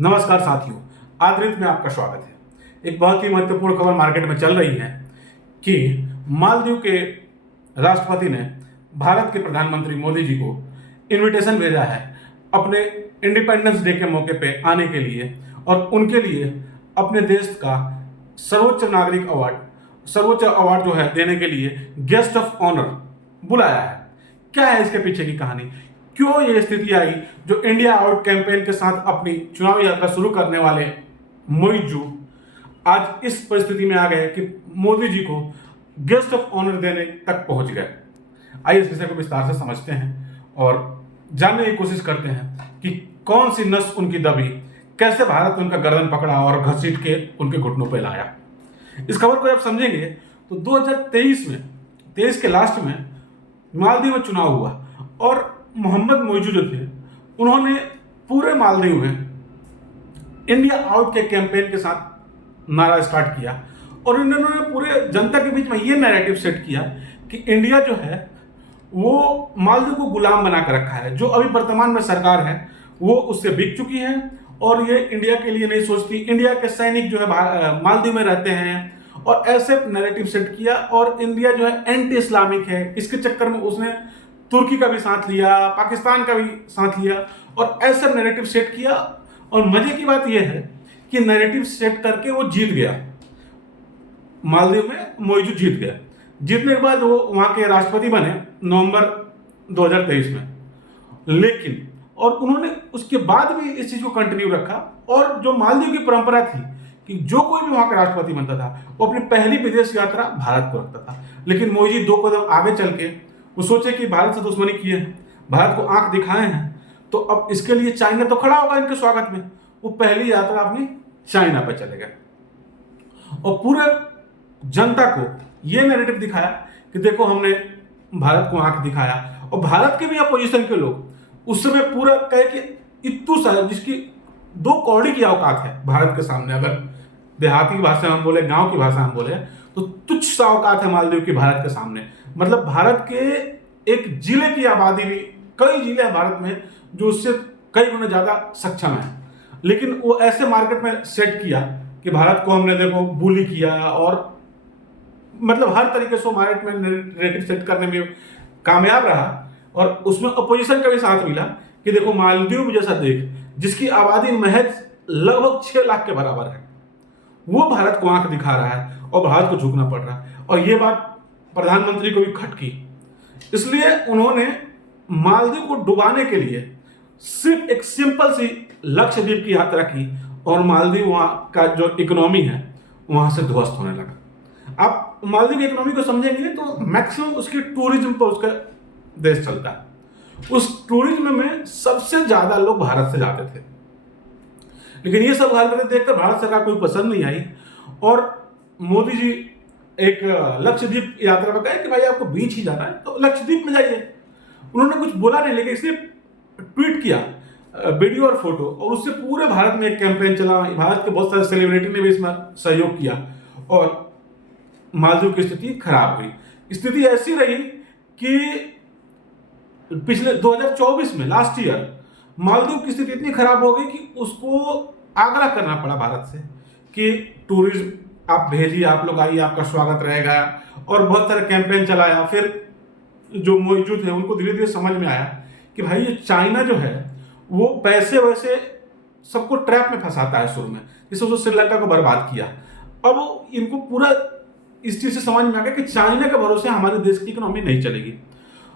नमस्कार साथियों, आदरित में आपका स्वागत है। एक बहुत ही महत्वपूर्ण खबर मार्केट में चल रही है कि मालदीव के राष्ट्रपति ने भारत के प्रधानमंत्री मोदी जी को इनविटेशन भेजा है अपने इंडिपेंडेंस डे के मौके पे आने के लिए और उनके लिए अपने देश का सर्वोच्च अवार्ड जो है देने के लिए गेस्ट ऑफ ऑनर बुलाया है। क्या है इसके पीछे की कहानी, क्यों ये स्थिति आई जो इंडिया आउट कैंपेन के साथ अपनी चुनावी यात्रा शुरू करने वाले मोइजू आज इस परिस्थिति में आ गए कि मोदी जी को गेस्ट ऑफ ऑनर देने तक पहुंच गए। आइए इस विषय को विस्तार से समझते हैं और जानने की कोशिश करते हैं कि कौन सी नस उनकी दबी, कैसे भारत ने उनका गर्दन पकड़ा और घसीट के उनके घुटनों पर लाया। इस खबर को जब समझेंगे तो 2023 के लास्ट में मालदीव में चुनाव हुआ और मोहम्मद मोइजू जो थे उन्होंने पूरे मालदीव में इंडिया आउट के कैंपेन के साथ नारा स्टार्ट किया और इन्होंने पूरे जनता के बीच में ये नैरेटिव सेट किया कि इंडिया जो है वो मालदीव को गुलाम बना कर रखा है। जो अभी वर्तमान में सरकार है वो उससे बिक चुकी है और ये इंडिया के लिए नहीं सोचती। इंडिया के सैनिक जो है मालदीव में रहते हैं और ऐसे नैरेटिव सेट किया और इंडिया जो है एंटी इस्लामिक है। इसके चक्कर में उसने तुर्की का भी साथ लिया, पाकिस्तान का भी साथ लिया और ऐसा नैरेटिव सेट किया। और मजे की बात यह है कि नैरेटिव सेट करके वो जीत गया, मालदीव में मोइजू जीत गया। जीतने के बाद वो वहां के राष्ट्रपति बने नवंबर 2023 में, लेकिन और उन्होंने उसके बाद भी इस चीज को कंटिन्यू रखा। और जो मालदीव की परंपरा थी कि जो कोई भी वहां का राष्ट्रपति बनता था वो अपनी पहली विदेश यात्रा भारत को रखता था, लेकिन मोदी जी 2 कदम आगे चल के वो सोचे कि भारत से दुश्मनी किए हैं, भारत को आंख दिखाए हैं, तो अब इसके लिए चाइना तो खड़ा होगा इनके स्वागत में। वो पहली यात्रा अपनी चाइना पर चले गए और पूरे जनता को ये नैरेटिव दिखाया कि देखो हमने भारत को आंख दिखाया। और भारत के भी अपोजिशन के लोग उस समय पूरा कहे कि इत्तू साहब जिसकी 2 कौड़ी की औकात है भारत के सामने, अगर देहाती की भाषा हम बोले, गांव की भाषा हम बोले, तो तुच्छ सा औकात है मालदीव की भारत के सामने। मतलब भारत के एक जिले की आबादी भी, कई जिले हैं भारत में जो उससे कई गुना ज्यादा सक्षम है, लेकिन वो ऐसे मार्केट में सेट किया कि भारत को हमने देखो बुली किया और मतलब हर तरीके से मार्केट में नैरेटिव सेट करने में कामयाब रहा। और उसमें अपोजिशन का भी साथ मिला कि देखो मालदीव जैसा देश जिसकी आबादी महज लगभग 6 लाख के बराबर है, वो भारत को आंख दिखा रहा है और भारत को झुकना पड़ रहा है। और ये बात प्रधानमंत्री को भी खटकी, इसलिए उन्होंने मालदीव को डुबाने के लिए सिर्फ एक सिंपल सी लक्षद्वीप की यात्रा की और मालदीव वहाँ का जो इकोनॉमी है वहाँ से ध्वस्त होने लगा। आप मालदीव की इकोनॉमी को समझेंगे तो मैक्सिमम उसकी टूरिज्म पर उसका देश चलता है। उस टूरिज्म में सबसे ज्यादा लोग भारत से जाते थे, लेकिन ये सब हरकतें देखकर भारत सरकार को पसंद नहीं आई और मोदी जी एक लक्षद्वीप यात्रा में कहे कि भाई आपको बीच ही जाना है तो लक्षद्वीप में जाइए। उन्होंने कुछ बोला नहीं, लेकिन इसने ट्वीट किया वीडियो और फोटो और उससे पूरे भारत में एक कैंपेन चला। भारत के बहुत सारे सेलिब्रिटी ने भी इसमें सहयोग किया और मालदीव की स्थिति खराब हुई। स्थिति ऐसी रही कि पिछले 2024 में लास्ट ईयर मालदीव की स्थिति इतनी खराब हो गई कि उसको आग्रह करना पड़ा भारत से कि टूरिज्म आप भेजिए, आप लोग आइए, आपका स्वागत रहेगा। और बहुत सारे कैंपेन चलाया। फिर जो मौजूद थे उनको धीरे धीरे समझ में आया कि भाई ये चाइना जो है वो पैसे वैसे सबको ट्रैप में फंसाता है शुरू में, जिससे उसने श्रीलंका को बर्बाद किया। अब इनको पूरा इस चीज से समझ में आ गया कि चाइना के भरोसे हमारे देश की इकोनॉमी नहीं चलेगी।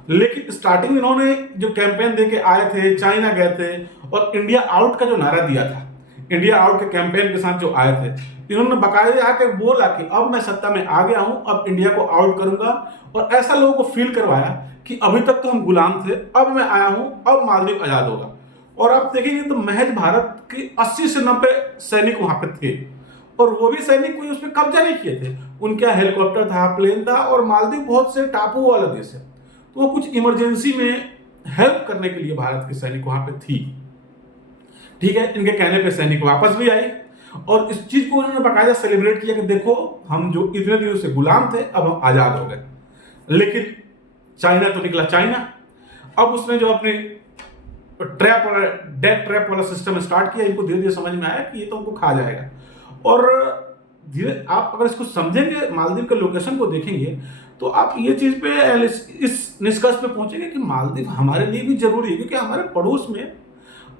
लेकिन स्टार्टिंग में इन्होंने जो कैंपेन देके आए थे, चाइना गए थे और इंडिया आउट का जो नारा दिया था, इंडिया आउट के कैंपेन के साथ जो आए थे, इन्होंने बाकायदा आके बोला कि अब मैं सत्ता में आ गया हूं, अब इंडिया को आउट करूंगा। और ऐसा लोगों को फील करवाया कि अभी तक तो हम गुलाम थे, अब मैं आया हूं, अब मालदीव आजाद होगा। और आप देखेंगे तो महज भारत के 80 से 90 सैनिक वहां पे थे और वो भी सैनिक कोई उस पर कब्जा नहीं किए थे। उनका हेलीकॉप्टर था, प्लेन था और मालदीव बहुत से टापू वाला देश है, तो वो कुछ इमरजेंसी में हेल्प करने के लिए भारत के सैनिक वहां पे थी। ठीक है, इनके कहने पे सैनिक वापस भी आई और इस चीज को उन्होंने बाकायदा सेलिब्रेट किया कि देखो हम जो इतने दिनों से गुलाम थे अब हम आजाद हो गए। लेकिन चाइना तो निकला चाइना। अब उसने जो अपनी ट्रैप वाला डेथ ट्रैप वाला सिस्टम स्टार्ट किया। इनको धीरे धीरे समझ में आया कि ये तो उनको खा जाएगा। और धीरे आप अगर इसको समझेंगे, मालदीव के लोकेशन को देखेंगे, तो आप ये चीज पे इस निष्कर्ष पे पहुंचेंगे कि मालदीव हमारे लिए भी जरूरी है, क्योंकि हमारे पड़ोस में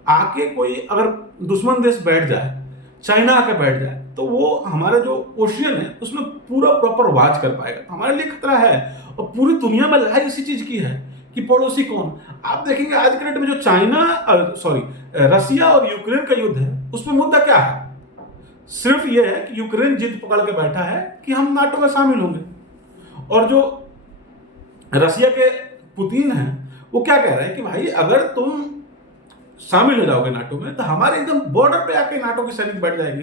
आके कोई अगर दुश्मन देश बैठ जाए, चाइना आके बैठ जाए, तो वो हमारा जो ओशियन है उसमें पूरा प्रॉपर वॉच कर पाएगा। तो हमारे लिए खतरा है। और पूरी दुनिया में लड़ाई इसी चीज की है कि पड़ोसी कौन। आप देखेंगे आज के डेट में जो रसिया और यूक्रेन का युद्ध है, उसमें मुद्दा क्या है? सिर्फ ये है कि यूक्रेन जिद पकड़ के बैठा है कि हम नाटो में शामिल होंगे, और जो रसिया के पुतिन हैं वो क्या कह रहे हैं कि भाई अगर तुम शामिल हो जाओगे नाटो में तो हमारे एकदम बॉर्डर पे आके नाटो की सैनिक बैठ जाएगी,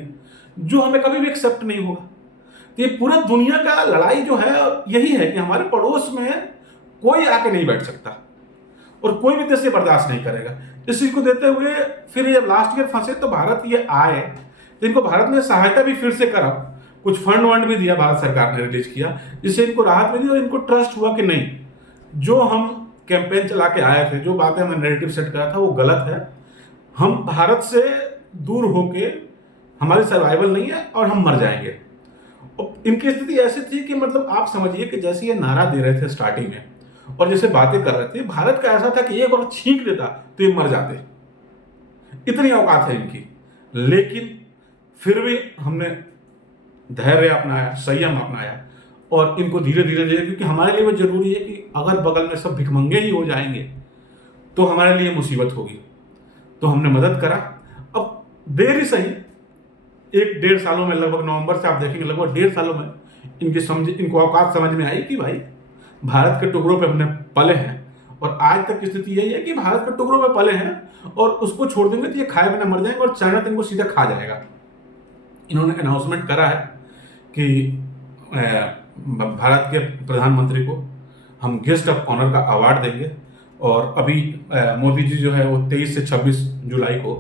जो हमें कभी भी एक्सेप्ट नहीं होगा। तो ये पूरा दुनिया का लड़ाई जो है यही है कि हमारे पड़ोस में कोई आके नहीं बैठ सकता और कोई भी देश ये बर्दाश्त नहीं करेगा। इस चीज को देते हुए फिर जब लास्ट ईयर फंसे तो भारत ये आए, तो इनको भारत ने सहायता भी फिर से करा, कुछ फंड वंड भी दिया, भारत सरकार ने रिलीज किया, जिससे इनको राहत मिली और इनको ट्रस्ट हुआ कि नहीं, जो हम कैंपेन चला के आए थे, जो बातें हमने नैरेटिव सेट करा था वो गलत है, हम भारत से दूर होके हमारी सर्वाइवल नहीं है और हम मर जाएंगे। और इनकी स्थिति ऐसी थी कि मतलब आप समझिए कि जैसे ये नारा दे रहे थे स्टार्टिंग में और जैसे बातें कर रहे थे, भारत का ऐसा था कि एक बार छींक देता तो ये मर जाते, इतनी औकात है इनकी। लेकिन फिर भी हमने धैर्य अपनाया, संयम अपनाया और इनको धीरे धीरे धीरे, क्योंकि हमारे लिए वो जरूरी है कि अगर बगल में सब भिखमंगे ही हो जाएंगे तो हमारे लिए मुसीबत होगी, तो हमने मदद करा। अब देर ही सही, 1-1.5 सालों में, लगभग नवंबर से आप देखेंगे लगभग 1.5 सालों में इनको औकात समझ में आई कि भाई भारत के टुकड़ों पे हमने पले हैं। और आज तक की स्थिति यही है कि भारत के टुकड़ों में पले हैं और उसको छोड़ देंगे तो ये खाए बिना मर जाएंगे और चाइना तो इनको सीधा खा जाएगा। इन्होंने अनाउंसमेंट करा है कि भारत के प्रधानमंत्री को हम गेस्ट ऑफ ऑनर का अवार्ड देंगे। और अभी मोदी जी जो है वो 23 से 26 जुलाई को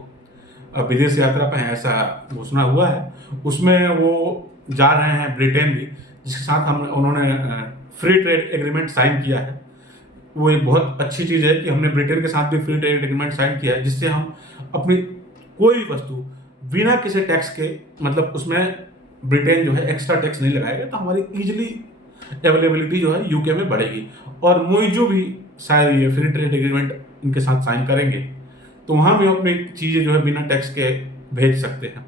विदेश यात्रा पे हैं, ऐसा घोषणा हुआ है। उसमें वो जा रहे हैं ब्रिटेन भी, जिसके साथ उन्होंने फ्री ट्रेड एग्रीमेंट साइन किया है। वो एक बहुत अच्छी चीज़ है कि हमने ब्रिटेन के साथ भी फ्री ट्रेड एग्रीमेंट साइन किया है, जिससे हम अपनी कोई भी वस्तु बिना किसी टैक्स के, मतलब उसमें ब्रिटेन जो है एक्स्ट्रा टैक्स नहीं लगाएगा, तो हमारी इजीली अवेलेबिलिटी जो है यूके में बढ़ेगी। और मोइजो भी शायद ये फ्री ट्रेड एग्रीमेंट इनके साथ साइन करेंगे, तो वहाँ भी अपनी चीज़ें जो है बिना टैक्स के भेज सकते हैं।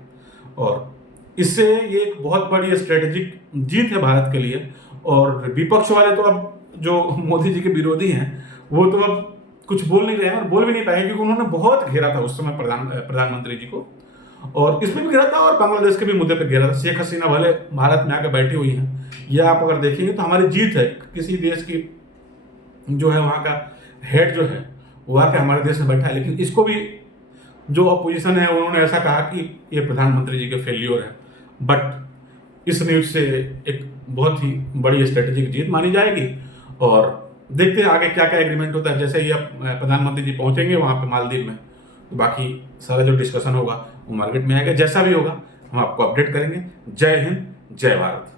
और इससे ये एक बहुत बड़ी स्ट्रेटेजिक जीत है भारत के लिए। और विपक्ष वाले तो अब जो मोदी जी के विरोधी हैं वो तो अब कुछ बोल नहीं रहे हैं और बोल भी नहीं पाएंगे, क्योंकि उन्होंने बहुत घेरा था उस समय प्रधानमंत्री जी को, और इसमें भी घेरा था और बांग्लादेश के भी मुद्दे पे घेरा था। शेख हसीना भले भारत में आकर बैठी हुई हैं, यह आप अगर देखेंगे तो हमारी जीत है। किसी देश की जो है वहाँ का हेड जो है वो आके हमारे देश में बैठा है, लेकिन इसको भी जो अपोजिशन है उन्होंने ऐसा कहा कि ये प्रधानमंत्री जी के फेल्योर है। बट इस न्यूज से एक बहुत ही बड़ी स्ट्रेटेजिक जीत मानी जाएगी और देखते हैं आगे क्या क्या एग्रीमेंट होता है। जैसे ही अब प्रधानमंत्री जी पहुंचेंगे वहाँ पे मालदीव में, तो बाकी सारा जो डिस्कशन होगा वो मार्केट में आएगा। जैसा भी होगा हम आपको अपडेट करेंगे। जय हिंद, जय भारत।